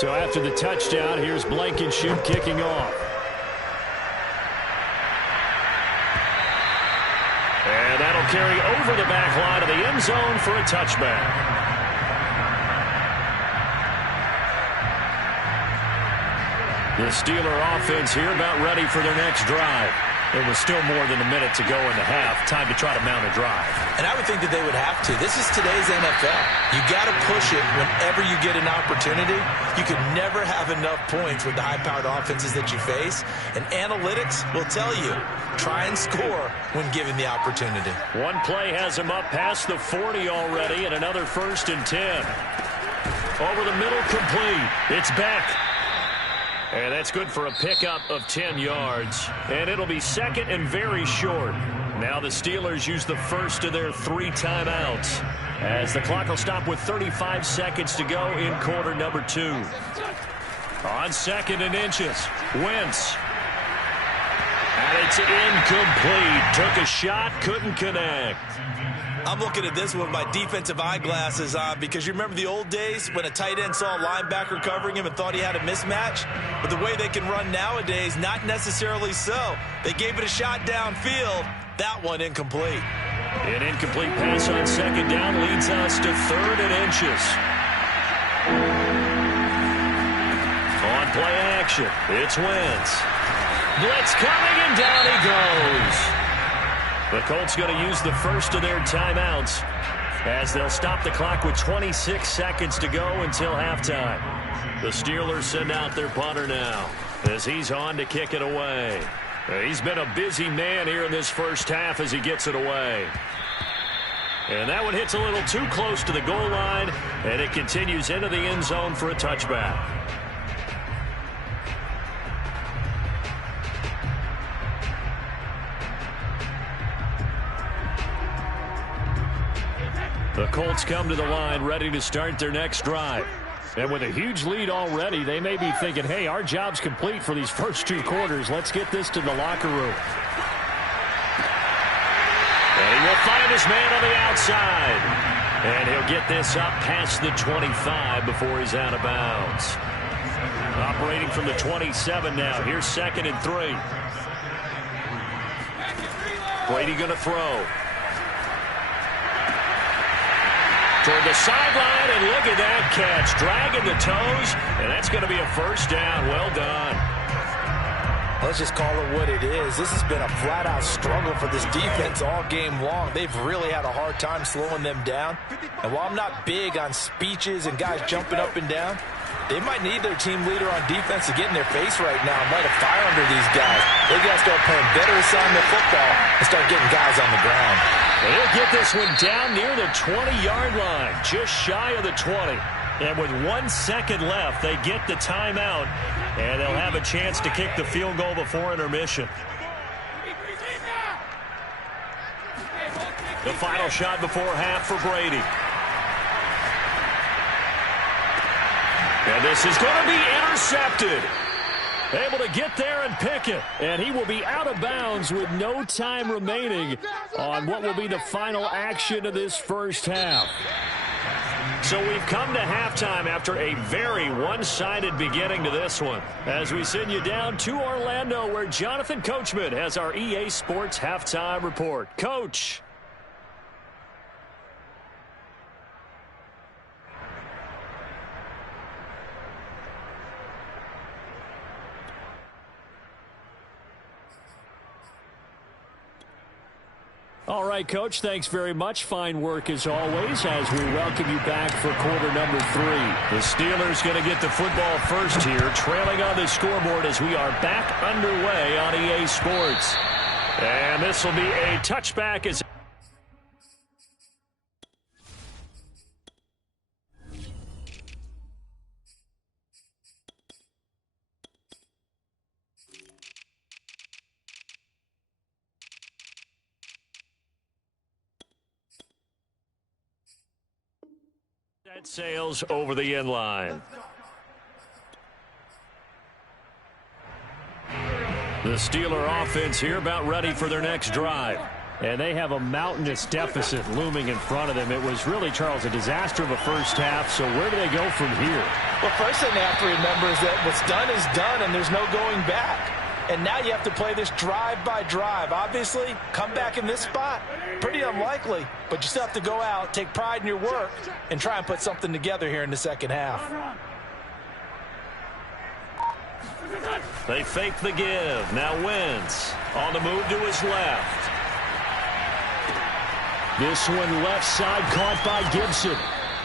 So after the touchdown, here's Blankenship kicking off. And that'll carry over the back line of the end zone for a touchback. The Steeler offense here about ready for their next drive. There was still more than a minute to go in the half. Time to try to mount a drive. And I would think that they would have to. This is today's NFL. You got to push it whenever you get an opportunity. You could never have enough points with the high-powered offenses that you face. And analytics will tell you, try and score when given the opportunity. One play has him up past the 40 already, and another 1st and 10. Over the middle, complete. It's back. And that's good for a pickup of 10 yards. And it'll be 2nd and very short. Now the Steelers use the first of their 3 timeouts, as the clock will stop with 35 seconds to go in quarter number 2. On 2nd and inches, Wentz. And it's incomplete. Took a shot, couldn't connect. I'm looking at this with my defensive eyeglasses on, because you remember the old days when a tight end saw a linebacker covering him and thought he had a mismatch? But the way they can run nowadays, not necessarily so. They gave it a shot downfield. That one incomplete. An incomplete pass on 2nd down leads us to 3rd and inches. On play action, it's Wentz. Blitz coming, and down he goes. The Colts going to use the first of their timeouts, as they'll stop the clock with 26 seconds to go until halftime. The Steelers send out their punter now, as he's on to kick it away. He's been a busy man here in this first half as he gets it away. And that one hits a little too close to the goal line, and it continues into the end zone for a touchback. The Colts come to the line ready to start their next drive. And with a huge lead already, they may be thinking, hey, our job's complete for these first 2 quarters. Let's get this to the locker room. And he will find his man on the outside. And he'll get this up past the 25 before he's out of bounds. Operating from the 27 now. Here's 2nd and 3. Brady going to throw. Toward the sideline, and look at that catch. Dragging the toes, and that's going to be a first down. Well done. Let's just call it what it is. This has been a flat-out struggle for this defense all game long. They've really had a hard time slowing them down. And while I'm not big on speeches and guys jumping up and down, they might need their team leader on defense to get in their face right now and light a fire under these guys. They got to start playing better assignment football and start getting guys on the ground. They'll get this one down near the 20-yard line, just shy of the 20. And with 1 second left, they get the timeout, and they'll have a chance to kick the field goal before intermission. The final shot before half for Brady. And this is going to be intercepted. Able to get there and pick it. And he will be out of bounds with no time remaining on what will be the final action of this first half. So we've come to halftime after a very one-sided beginning to this one, as we send you down to Orlando, where Jonathan Coachman has our EA Sports Halftime Report. Coach. All right, Coach, thanks very much. Fine work as always as we welcome you back for quarter number 3. The Steelers going to get the football first here, trailing on the scoreboard as we are back underway on EA Sports. And this will be a touchback as sails over the end line. The Steeler offense here about ready for their next drive. And they have a mountainous deficit looming in front of them. It was really, Charles, a disaster of a first half. So where do they go from here? Well, first thing they have to remember is that what's done is done, and there's no going back. And now you have to play this drive by drive. Obviously, come back in this spot, pretty unlikely. But you still have to go out, take pride in your work, and try and put something together here in the second half. They fake the give. Now Wentz on the move to his left. This one left side caught by Gibson.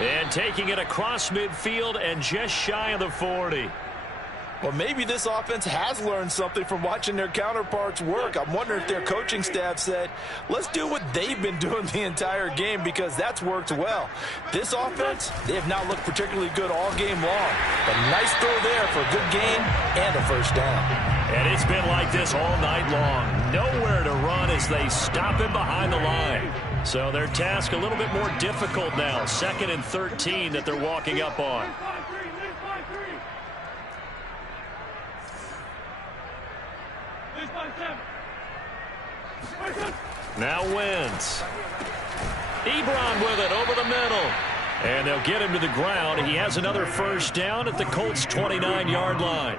And taking it across midfield and just shy of the 40. Well, maybe this offense has learned something from watching their counterparts work. I'm wondering if their coaching staff said, let's do what they've been doing the entire game, because that's worked well. This offense, they have not looked particularly good all game long. But nice throw there for a good gain and a first down. And it's been like this all night long. Nowhere to run as they stop him behind the line. So their task a little bit more difficult now. 2nd and 13 that they're walking up on. Now Wentz. Ebron with it over the middle. And they'll get him to the ground. He has another first down at the Colts' 29-yard line.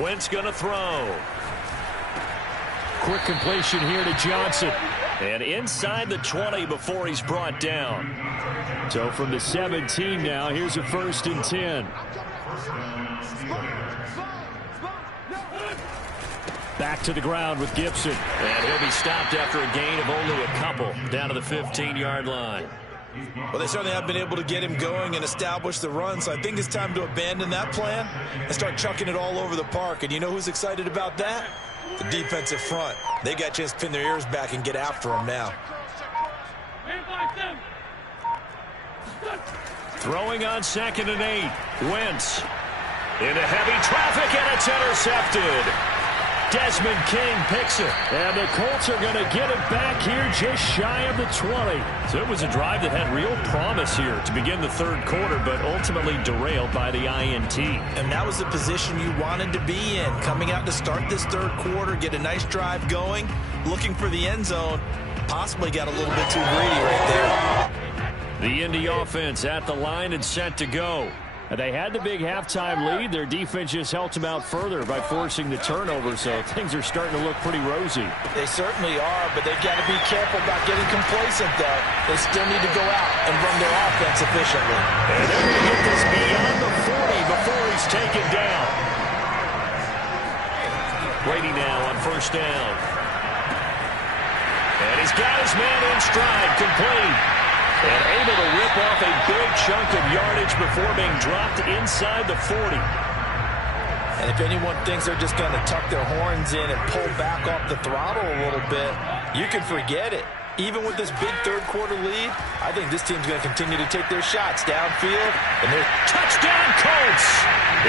Wentz going to throw. Quick completion here to Johnson. And inside the 20 before he's brought down. So from the 17 now, here's a 1st and 10. Back to the ground with Gibson. And he'll be stopped after a gain of only a couple down to the 15-yard line. Well, they certainly have been able to get him going and establish the run, so I think it's time to abandon that plan and start chucking it all over the park. And you know who's excited about that? The defensive front. They got a chance to pin their ears back and get after him now. Throwing on 2nd and 8. Wentz into heavy traffic, and it's intercepted. Desmond King picks it. And the Colts are going to get it back here just shy of the 20. So it was a drive that had real promise here to begin the third quarter, but ultimately derailed by the INT. And that was the position you wanted to be in. Coming out to start this third quarter, get a nice drive going, looking for the end zone. Possibly got a little bit too greedy right there. The Indy offense at the line and set to go. And they had the big halftime lead. Their defense just helped them out further by forcing the turnover, so things are starting to look pretty rosy. They certainly are, but they've got to be careful about getting complacent, though. They still need to go out and run their offense efficiently. And they're going to get this beyond the 40 before he's taken down. Brady now on first down. And he's got his man in stride, complete. And able to rip off a big chunk of yardage before being dropped inside the 40. And if anyone thinks they're just going to tuck their horns in and pull back off the throttle a little bit, you can forget it. Even with this big third quarter lead, I think this team's going to continue to take their shots downfield. And they're touchdown Colts.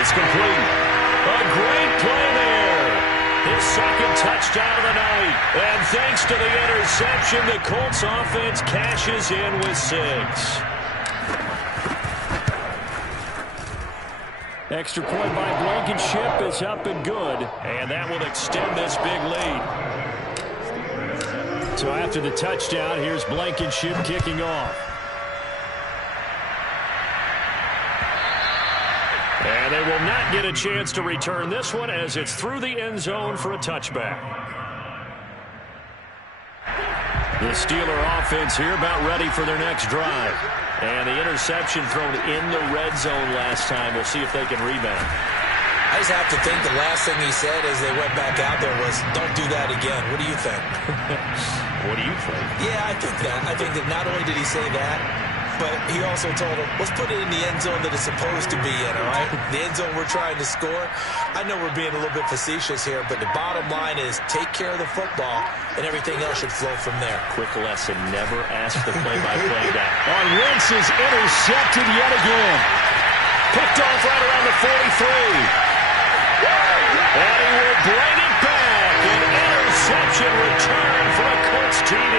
It's complete. A great play there. His 2nd touchdown of the night. And thanks to the interception, the Colts offense cashes in with 6. Extra point by Blankenship is up and good. And that will extend this big lead. So after the touchdown, here's Blankenship kicking off. And they will not get a chance to return this one as it's through the end zone for a touchback. The Steeler offense here about ready for their next drive. And the interception thrown in the red zone last time. We'll see if they can rebound. I just have to think the last thing he said as they went back out there was, don't do that again. What do you think? What do you think? Yeah, I think that. I think that not only did he say that, but he also told him, let's put it in the end zone that it's supposed to be in, all right? The end zone we're trying to score. I know we're being a little bit facetious here, but the bottom line is take care of the football, and everything else should flow from there. Quick lesson, never ask the play-by-play guy. On Wentz is intercepted yet again. Picked off right around the 43. And he will bring it back. An interception return for a Colts TD.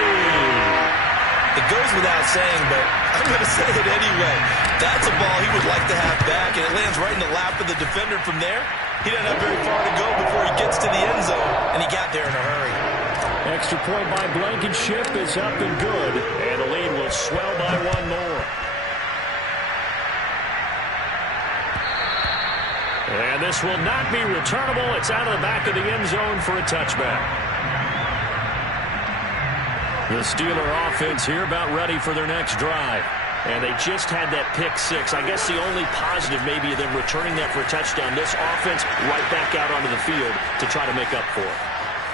It goes without saying, but I'm going to say it anyway. That's a ball he would like to have back, and it lands right in the lap of the defender from there. He doesn't have very far to go before he gets to the end zone, and he got there in a hurry. Extra point by Blankenship is up and good, and the lead will swell by one more. And this will not be returnable. It's out of the back of the end zone for a touchback. The Steeler offense here about ready for their next drive. And they just had that pick six. I guess the only positive maybe of them returning that for a touchdown. This offense right back out onto the field to try to make up for it.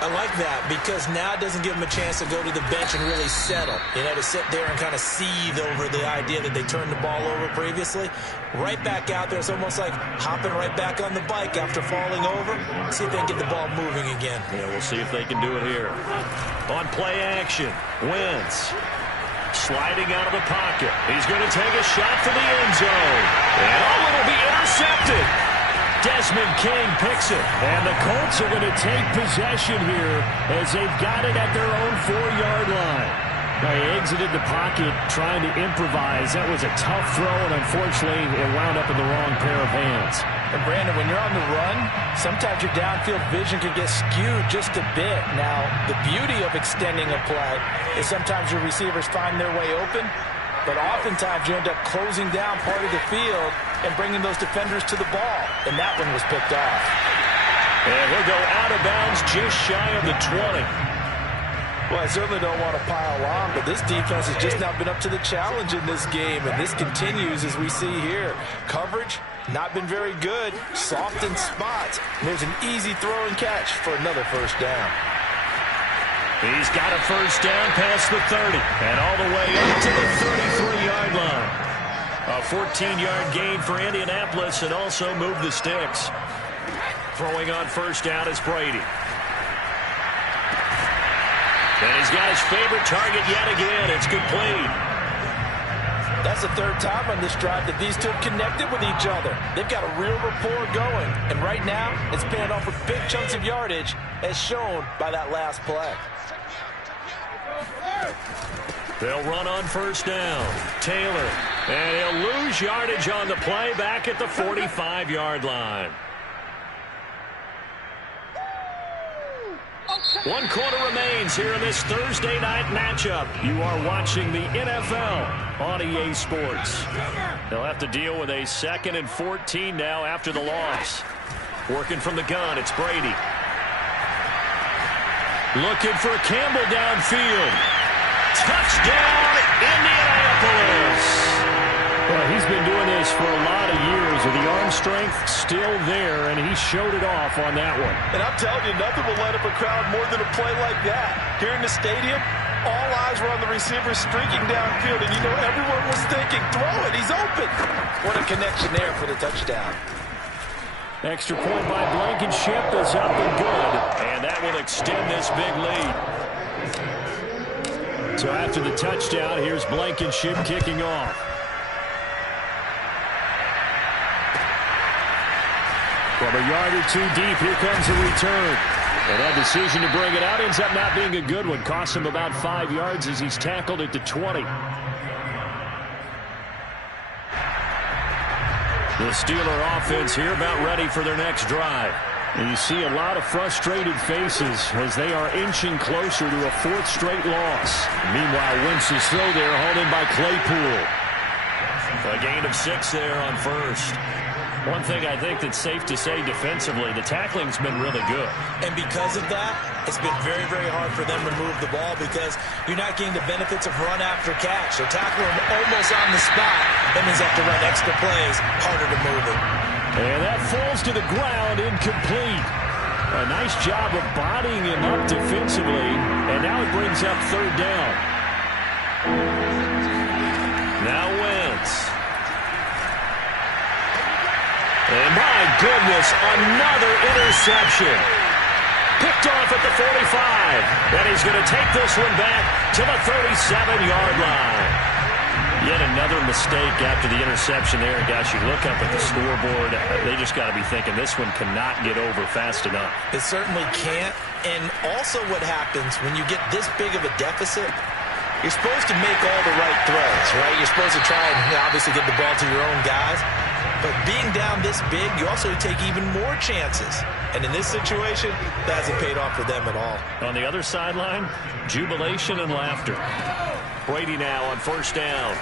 I like that because now it doesn't give them a chance to go to the bench and really settle. You know, to sit there and kind of seethe over the idea that they turned the ball over previously. Right back out there. It's almost like hopping right back on the bike after falling over. See if they can get the ball moving again. Yeah, we'll see if they can do it here. On play action, Wentz. Sliding out of the pocket. He's going to take a shot for the end zone. And it'll be intercepted. Desmond King picks it. And the Colts are going to take possession here as they've got it at their own 4-yard line. Now, he exited the pocket trying to improvise. That was a tough throw, and unfortunately, it wound up in the wrong pair of hands. And, Brandon, when you're on the run, sometimes your downfield vision can get skewed just a bit. Now, the beauty of extending a play is sometimes your receivers find their way open, but oftentimes you end up closing down part of the field and bringing those defenders to the ball. And that one was picked off. And he'll go out of bounds just shy of the 20. Well, I certainly don't want to pile on, but this defense has just not been up to the challenge in this game, and this continues as we see here. Coverage, not been very good, soft in spots. And there's an easy throw and catch for another first down. He's got a first down past the 30 and all the way up to the 33-yard line. A 14-yard gain for Indianapolis and also move the sticks. Throwing on first down is Brady. And he's got his favorite target yet again. It's complete. That's the third time on this drive that these two have connected with each other. They've got a real rapport going. And right now, it's paying off with big chunks of yardage, as shown by that last play. They'll run on first down. Taylor. And he'll lose yardage on the play back at the 45-yard line. 1 quarter remains here in this Thursday night matchup. You are watching the NFL on EA Sports. They'll have to deal with a 2nd and 14 now after the loss. Working from the gun, it's Brady. Looking for Campbell downfield. Touchdown, Indianapolis. Well, he's been doing this for a lot of years with the arm strength still there, and he showed it off on that one. And I'm telling you, nothing will light up a crowd more than a play like that. Here in the stadium, all eyes were on the receiver streaking downfield, and you know everyone was thinking, throw it, he's open. What a connection there for the touchdown. Extra point by Blankenship is up and good, and that will extend this big lead. So after the touchdown, here's Blankenship kicking off. From a yard or two deep, here comes a return. And that decision to bring it out ends up not being a good one. Costs him about 5 yards as he's tackled at the 20. The Steeler offense here about ready for their next drive. And you see a lot of frustrated faces as they are inching closer to a 4th straight loss. Meanwhile, Wentz's throw there hauled in by Claypool. A gain of 6 there on first. One thing I think that's safe to say defensively, the tackling's been really good. And because of that, it's been very, very hard for them to move the ball because you're not getting the benefits of run after catch. So tackling them almost on the spot, that means they have to run extra plays, harder to move it. And that falls to the ground, incomplete. A nice job of bodying him up defensively, and now it brings up 3rd down. Now Wentz. And my goodness, another interception. Picked off at the 45. And he's going to take this one back to the 37-yard line. Yet another mistake after the interception there. Guys, you look up at the scoreboard, they just got to be thinking this one cannot get over fast enough. It certainly can't. And also what happens when you get this big of a deficit, You're supposed to make all the right throws, right? You're supposed to try and obviously get the ball to your own guys. But being down this big, you also take even more chances. And in this situation, that hasn't paid off for them at all. On the other sideline, jubilation and laughter. Brady now on first down.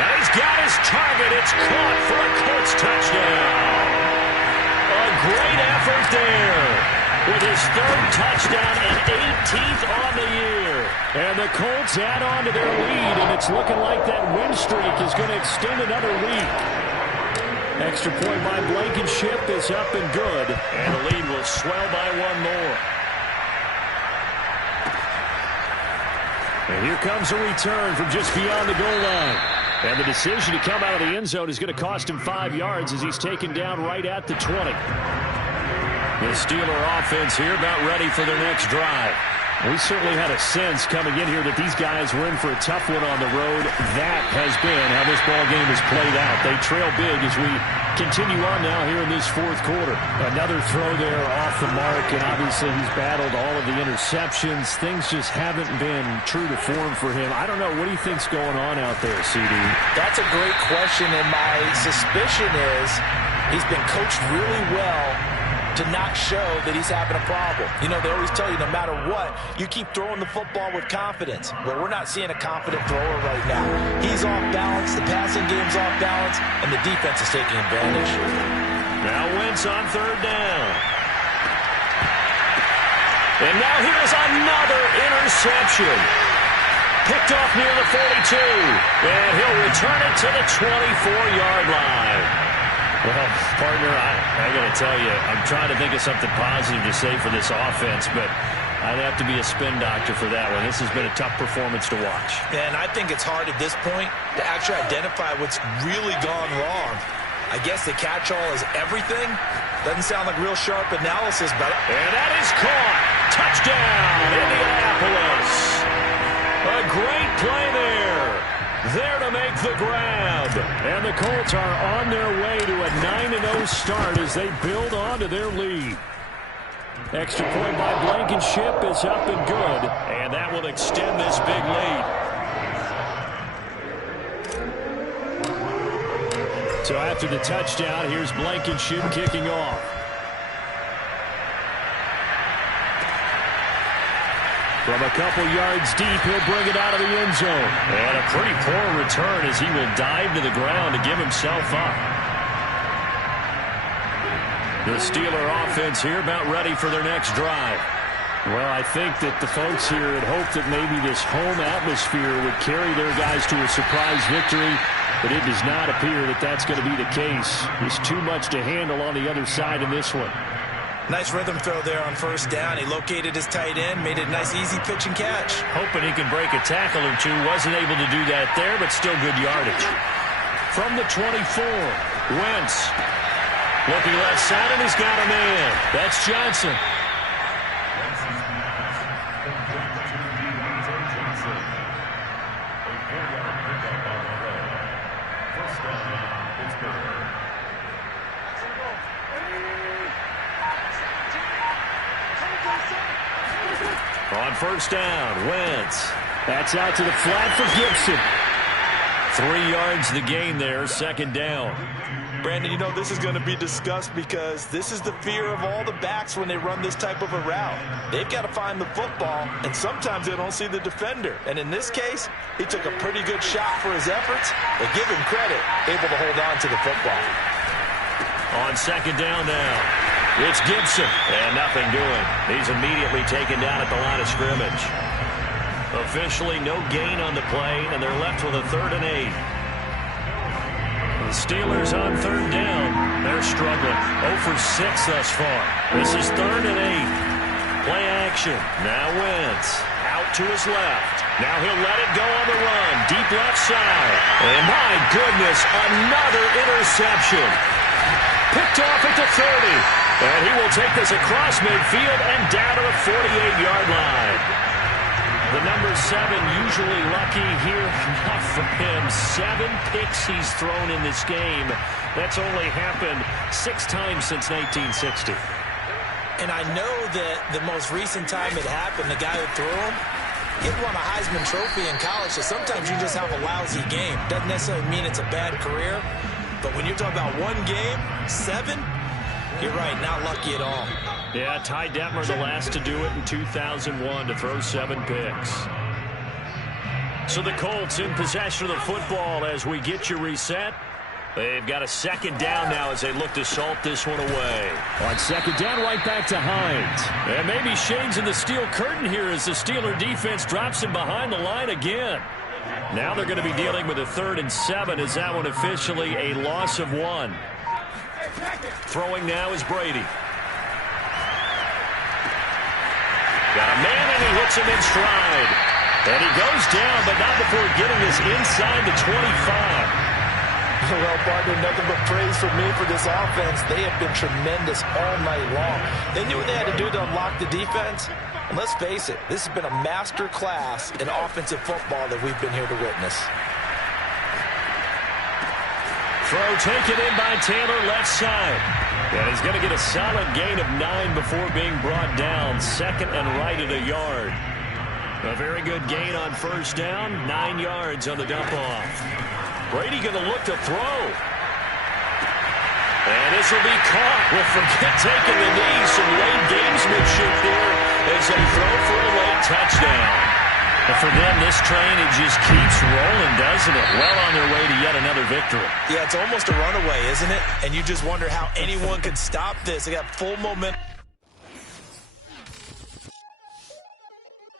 And he's got his target. It's caught for a Colts touchdown. A great effort there with his third touchdown and 18th on the year. And the Colts add on to their lead, and it's looking like that win streak is going to extend another week. Extra point by Blankenship is up and good, and the lead will swell by one more. And here comes a return from just beyond the goal line. And the decision to come out of the end zone is going to cost him 5 yards as he's taken down right at the 20. The Steeler offense here about ready for their next drive. We certainly had a sense coming in here that these guys were in for a tough one on the road. That has been how this ball game has played out. They trail big as we continue on now here in this fourth quarter. Another throw there off the mark, and obviously he's battled all of the interceptions. Things just haven't been true to form for him. I don't know. What do you think's going on out there, CD? That's a great question, and my suspicion is he's been coached really well to not show that he's having a problem. You know, they always tell you no matter what, you keep throwing the football with confidence. Well, we're not seeing a confident thrower right now. He's off balance, the passing game's off balance, and the defense is taking advantage. Now Wentz on third down. And now here's another interception. Picked off near the 42. And he'll return it to the 24-yard line. Well, partner, I got to tell you, I'm trying to think of something positive to say for this offense, but I'd have to be a spin doctor for that one. This has been a tough performance to watch. And I think it's hard at this point to actually identify what's really gone wrong. I guess the catch-all is everything. Doesn't sound like real sharp analysis, but... And that is caught. Touchdown, Indianapolis. A great play there. There to make the grab. And the Colts are on their way to a 9-0 start as they build on to their lead. Extra point by Blankenship is up and good. And that will extend this big lead. So after the touchdown, here's Blankenship kicking off. From a couple yards deep, he'll bring it out of the end zone. And a pretty poor return as he will dive to the ground to give himself up. The Steeler offense here about ready for their next drive. Well, I think that the folks here had hoped that maybe this home atmosphere would carry their guys to a surprise victory, but it does not appear that that's going to be the case. There's too much to handle on the other side in this one. Nice rhythm throw there on first down. He located his tight end, made it a nice easy pitch and catch. Hoping he could break a tackle or two. Wasn't able to do that there, but still good yardage. From the 24, Wentz. Looking left side, and he's got a man. That's Johnson. On first down, Wentz. That's out to the flat for Gibson. 3 yards the gain there, second down. Brandon, you know, this is going to be discussed because this is the fear of all the backs when they run this type of a route. They've got to find the football, and sometimes they don't see the defender. And in this case, he took a pretty good shot for his efforts, but give him credit, able to hold on to the football. On second down now, it's Gibson, and nothing doing. He's immediately taken down at the line of scrimmage. Officially no gain on the play, and they're left with a 3rd and 8. The Steelers on third down. They're struggling. 0 for 6 thus far. This is 3rd and 8. Play action. Now Wentz. Out to his left. Now he'll let it go on the run. Deep left side. And my goodness, another interception. Picked off at the 30. And he will take this across midfield and down to the 48-yard line. The number 7 usually lucky here. Not for him. 7 picks he's thrown in this game. That's only happened 6 times since 1960. And I know that the most recent time it happened, the guy who threw him, He won a Heisman Trophy in college, so sometimes you just have a lousy game. Doesn't necessarily mean it's a bad career. But when you're talking about one game, 7, you're right, not lucky at all. Yeah, Ty Detmer the last to do it in 2001 to throw 7 picks. So the Colts in possession of the football as we get you reset. They've got a second down now as they look to salt this one away. On second down, right back to Hines. And maybe shades in the steel curtain here as the Steeler defense drops him behind the line again. Now they're going to be dealing with a 3rd and 7 as that one officially a loss of 1. Throwing now is Brady. Got a man and he hits him in stride. And he goes down, but not before getting this inside the 25. Well, partner, nothing but praise for me for this offense. They have been tremendous all night long. They knew what they had to do to unlock the defense. And let's face it, this has been a master class in offensive football that we've been here to witness. Throw taken in by Taylor, left side. And he's going to get a solid gain of 9 before being brought down. 2nd and right at a yard. A very good gain on first down. 9 yards on the dump-off. Brady going to look to throw. And this will be caught with forget taking the knee. Some late gamesmanship here as they throw for a late touchdown. And for them, this train, it just keeps rolling, doesn't it? Well on their way to yet another victory. Yeah, it's almost a runaway, isn't it? And you just wonder how anyone could stop this. They got full momentum.